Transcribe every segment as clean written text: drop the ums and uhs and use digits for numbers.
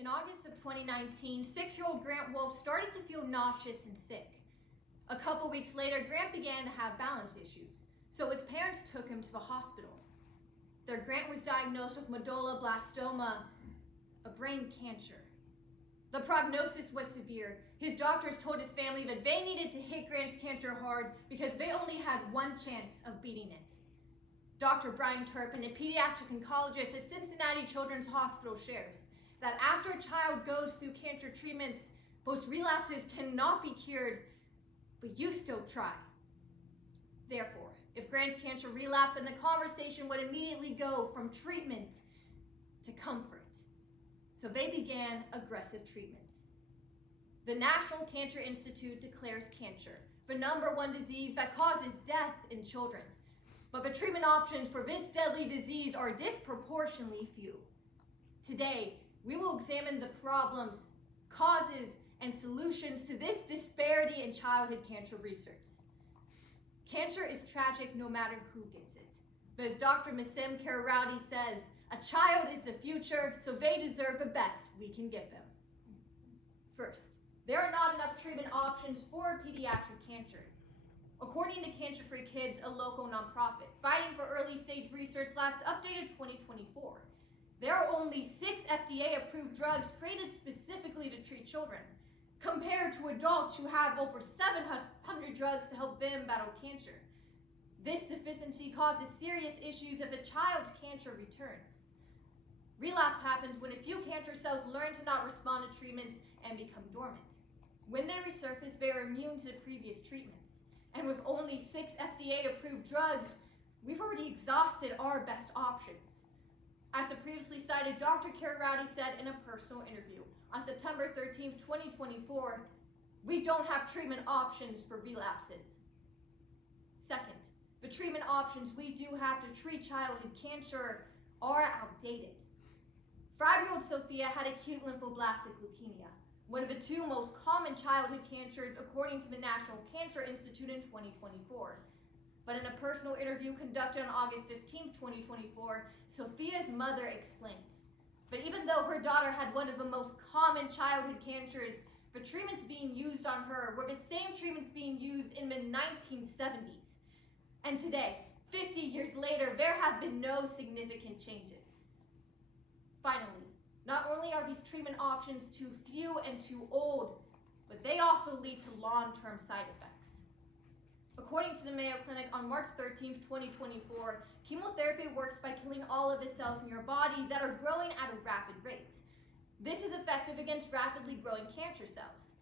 In August of 2019, 6-year-old Grant Wolf started to feel nauseous and sick. A couple weeks later, Grant began to have balance issues, so his parents took him to the hospital. There, Grant was diagnosed with medulloblastoma, a brain cancer. The prognosis was severe. His doctors told his family that they needed to hit Grant's cancer hard because they only had one chance of beating it. Dr. Brian Turpin, a pediatric oncologist at Cincinnati Children's Hospital, shares that after a child goes through cancer treatments, most relapses cannot be cured, but you still try. Therefore, if Grant's cancer relapsed, then the conversation would immediately go from treatment to comfort. So they began aggressive treatments. The National Cancer Institute declares cancer the #1 disease that causes death in children. But the treatment options for this deadly disease are disproportionately few. Today, we will examine the problems, causes, and solutions to this disparity in childhood cancer research. Cancer is tragic no matter who gets it. But as Dr. Masim Karawati says, a child is the future, so they deserve the best we can give them. First, there are not enough treatment options for pediatric cancer. According to Cancer Free Kids, a local nonprofit fighting for early stage research, last updated 2024, there are only 6 FDA-approved drugs created specifically to treat children, compared to adults who have over 700 drugs to help them battle cancer. This deficiency causes serious issues if a child's cancer returns. Relapse happens when a few cancer cells learn to not respond to treatments and become dormant. When they resurface, they are immune to the previous treatments. And with only 6 FDA-approved drugs, we've already exhausted our best options. As the previously cited, Dr. Karawati said in a personal interview on September 13, 2024, we don't have treatment options for relapses. Second, the treatment options we do have to treat childhood cancer are outdated. 5-year-old Sophia had acute lymphoblastic leukemia, one of the 2 most common childhood cancers according to the National Cancer Institute in 2024. But in a personal interview conducted on August 15, 2024, Sophia's mother explains. But even though her daughter had one of the most common childhood cancers, the treatments being used on her were the same treatments being used in the 1970s. And today, 50 years later, there have been no significant changes. Finally, not only are these treatment options too few and too old, but they also lead to long-term side effects. According to the Mayo Clinic on March 13, 2024, chemotherapy works by killing all of the cells in your body that are growing at a rapid rate. This is effective against rapidly growing cancer cells,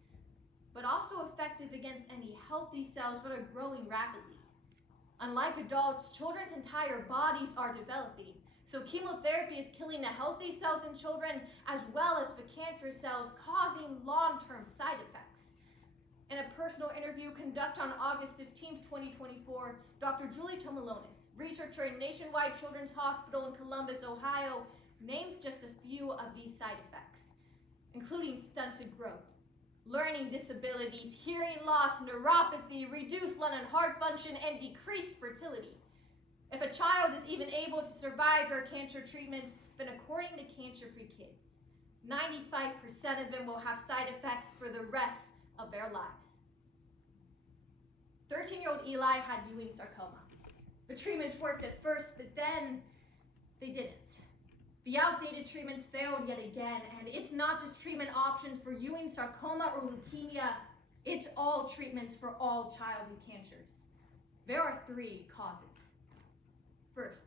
but also effective against any healthy cells that are growing rapidly. Unlike adults, children's entire bodies are developing, so chemotherapy is killing the healthy cells in children as well as the cancer cells, causing long-term side effects. In a personal interview conducted on August 15, 2024, Dr. Julie Tomalonis, researcher at Nationwide Children's Hospital in Columbus, Ohio, names just a few of these side effects, including stunted growth, learning disabilities, hearing loss, neuropathy, reduced lung and heart function, and decreased fertility. If a child is even able to survive their cancer treatments, then according to Cancer Free Kids, 95% of them will have side effects for the rest of their lives. 13-year-old Eli had Ewing sarcoma. The treatments worked at first, but then they didn't. The outdated treatments failed yet again, and it's not just treatment options for Ewing sarcoma or leukemia, it's all treatments for all childhood cancers. There are 3 causes. First,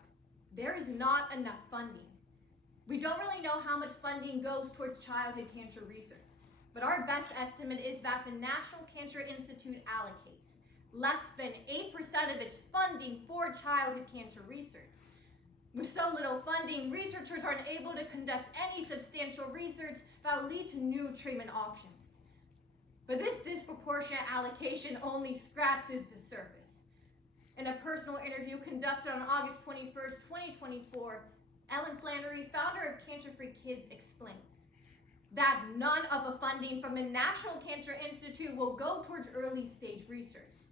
there is not enough funding. We don't really know how much funding goes towards childhood cancer research, but our best estimate is that the National Cancer Institute allocates less than 8% of its funding for childhood cancer research. With so little funding, researchers aren't able to conduct any substantial research that will lead to new treatment options. But this disproportionate allocation only scratches the surface. In a personal interview conducted on August 21, 2024, Ellen Flannery, founder of Cancer Free Kids, explains that none of the funding from the National Cancer Institute will go towards early stage research.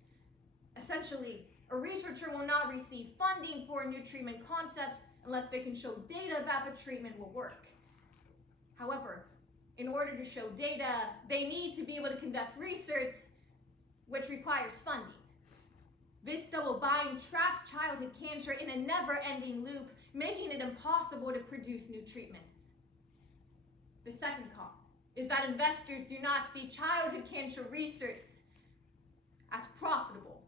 Essentially, a researcher will not receive funding for a new treatment concept unless they can show data that the treatment will work. However, In order to show data, they need to be able to conduct research, which requires funding. This double bind traps childhood cancer in a never-ending loop, making it impossible to produce new treatments. The second cause is that investors do not see childhood cancer research as profitable.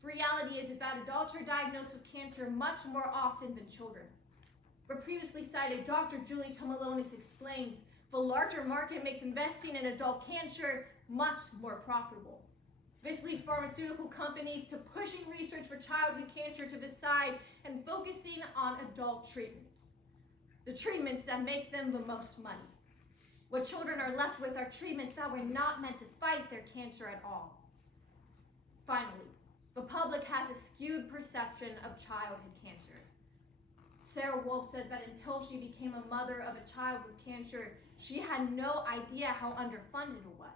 The reality is that adults are diagnosed with cancer much more often than children. But previously cited Dr. Julie Tomalonis explains the larger market makes investing in adult cancer much more profitable. This leads pharmaceutical companies to pushing research for childhood cancer to the side and focusing on adult treatments, the treatments that make them the most money. What children are left with are treatments that were not meant to fight their cancer at all. Finally, the public has a skewed perception of childhood cancer. Sarah Wolf says that until she became a mother of a child with cancer, she had no idea how underfunded it was.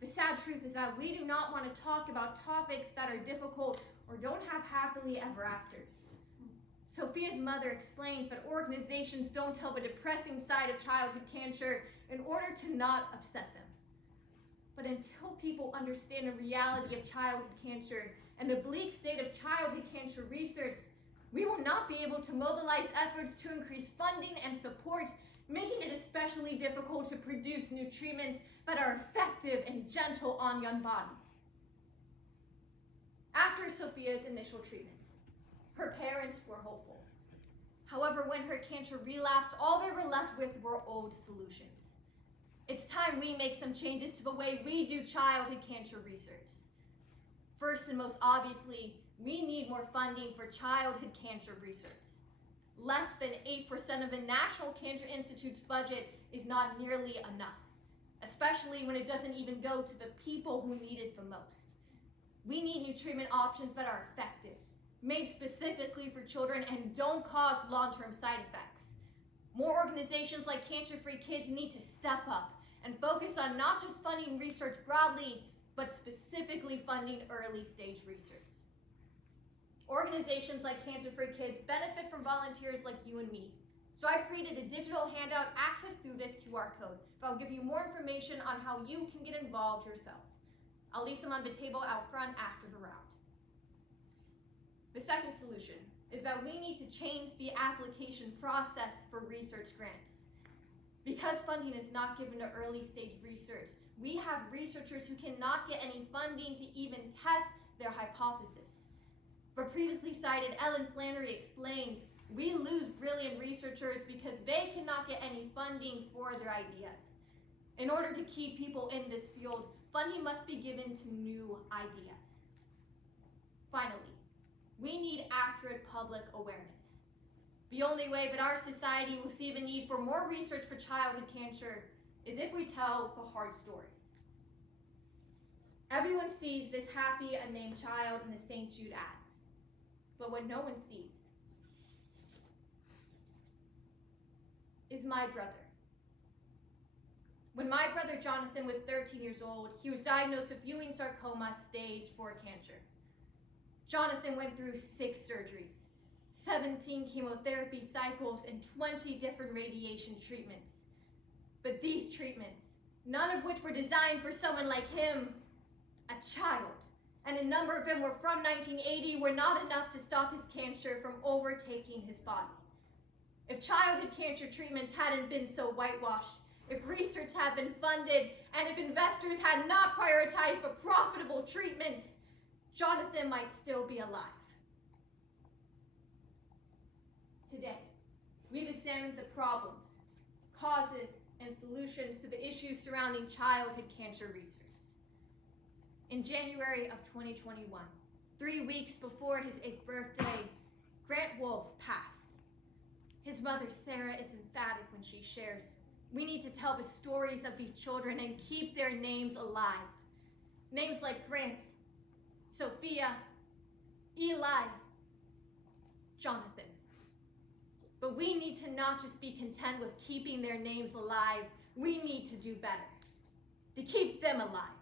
The sad truth is that we do not want to talk about topics that are difficult or don't have happily ever afters. Sophia's mother explains that organizations don't tell the depressing side of childhood cancer in order to not upset them. But until people understand the reality of childhood cancer and the bleak state of childhood cancer research, we will not be able to mobilize efforts to increase funding and support, making it especially difficult to produce new treatments that are effective and gentle on young bodies. After Sophia's initial treatments, her parents were hopeful. However, when her cancer relapsed, all they were left with were old solutions. It's time we make some changes to the way we do childhood cancer research. First and most obviously, we need more funding for childhood cancer research. Less than 8% of the National Cancer Institute's budget is not nearly enough, especially when it doesn't even go to the people who need it the most. We need new treatment options that are effective, made specifically for children and don't cause long-term side effects. More organizations like Cancer Free Kids need to step up and focus on not just funding research broadly, but specifically funding early-stage research. Organizations like Cancer Free Kids benefit from volunteers like you and me. So I've created a digital handout accessed through this QR code that will give you more information on how you can get involved yourself. I'll leave some on the table out front after the round. The second solution is that we need to change the application process for research grants. Because funding is not given to early stage research, we have researchers who cannot get any funding to even test their hypothesis. For previously cited Ellen Flannery explains, we lose brilliant researchers because they cannot get any funding for their ideas. In order to keep people in this field, funding must be given to new ideas. Finally, we need accurate public awareness. The only way that our society will see the need for more research for childhood cancer is if we tell the hard stories. Everyone sees this happy unnamed child in the St. Jude ads, but what no one sees is my brother. When my brother Jonathan was 13 years old, he was diagnosed with Ewing sarcoma stage 4 cancer. Jonathan went through 6 surgeries, 17 chemotherapy cycles, and 20 different radiation treatments. But these treatments, none of which were designed for someone like him, a child, and a number of them were from 1980, were not enough to stop his cancer from overtaking his body. If childhood cancer treatments hadn't been so whitewashed, if research had been funded, and if investors had not prioritized for profitable treatments, Jonathan might still be alive. Today, we've examined the problems, causes, and solutions to the issues surrounding childhood cancer research. In January of 2021, 3 weeks before his 8th birthday, Grant Wolf passed. His mother, Sarah, is emphatic when she shares, we need to tell the stories of these children and keep their names alive. Names like Grant, Sophia, Eli, Jonathan. But we need to not just be content with keeping their names alive, we need to do better, to keep them alive.